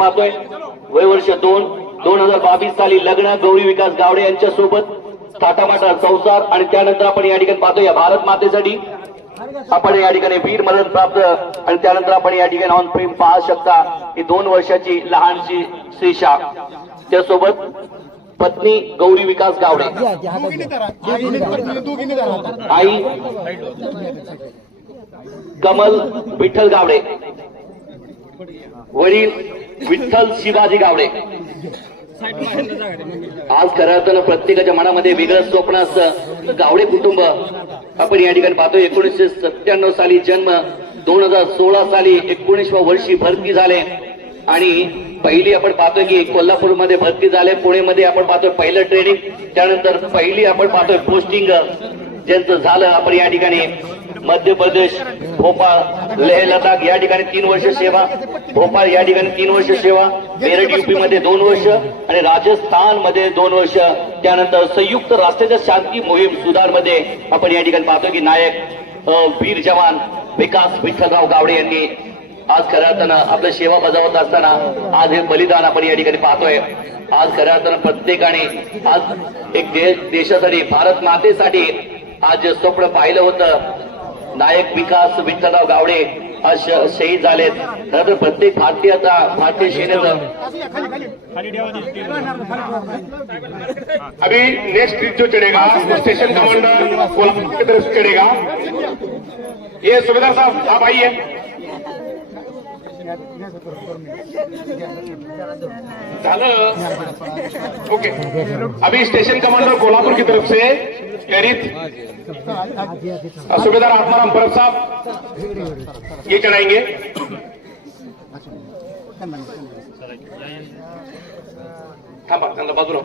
पाहतोय वय वर्ष 2022 साली लग्न गौरी विकास गावडे यांच्या सोबत थाटामाटा संसार आणि त्यानंतर आपण या ठिकाणी पाहतोय या भारत मातेसाठी आपण या ठिकाणी वीर मरण प्राप्त आणि त्यानंतर आपण या ठिकाणी ऑन प्रेम पाहू शकता ही 2 वर्षाची लहानशी श्रीशा त्यासोबत पत्नी गौरी विकास गावडे आई कमल विठ्ठल गावडे वडील विठ्ठल शिवाजी गावडे। आज खरं अर्थानं प्रत्येकाच्या मनामध्ये वेगळं स्वप्न असतं। गावडे कुटुंब आपण या ठिकाणी पाहतो 1997 साली जन्म 2016 साली 19व्या वर्षी भरती झाले आणि पहिली आपण पाहतोय की कोल्हापूरमध्ये भरती झाले, पुणेमध्ये आपण पाहतोय पहिलं ट्रेनिंग, त्यानंतर पहिली आपण पाहतोय पोस्टिंग ज्यांचं झालं। आपण या ठिकाणी मध्य प्रदेश भोपाळ लेह लडाख या ठिकाणी 3 वर्ष सेवा, भोपाळ या ठिकाणी 3 वर्ष सेवा, मेरठ यूपी मध्ये 2 वर्ष आणि राजस्थान मध्ये 2 वर्ष, त्यानंतर संयुक्त राष्ट्राच्या शांती मोहीम सुधार मध्ये आपण या ठिकाणी पाहतो की नायक वीर जवान विकास विठ्ठलराव गावडे यांनी आज खऱ्या अर्थानं आपलं सेवा बजावत असताना आज हे बलिदान आपण या ठिकाणी पाहतोय। आज खऱ्या अर्थानं प्रत्येकाने आज एक देशासाठी भारत मातेसाठी आज जे स्वप्न पाहिलं होतं नायक विकास विठ्ठलराव गावडे आज शहीद झालेत। तर प्रत्येक भारतीय सेनेचं अभी नेक्स्ट ट्रिप जो चढ़ेगा स्टेशन कमांडर कोल्हापुर की तरफ से चढ़ेगा। ये सुबेदार साहब आप आइए। ओके, अभी स्टेशन कमांडर कोल्हापुर की तरफ से प्रेरित सुबेदार आत्माराम परब साहब ये चढ़ाएंगे। थांबा, बाजूला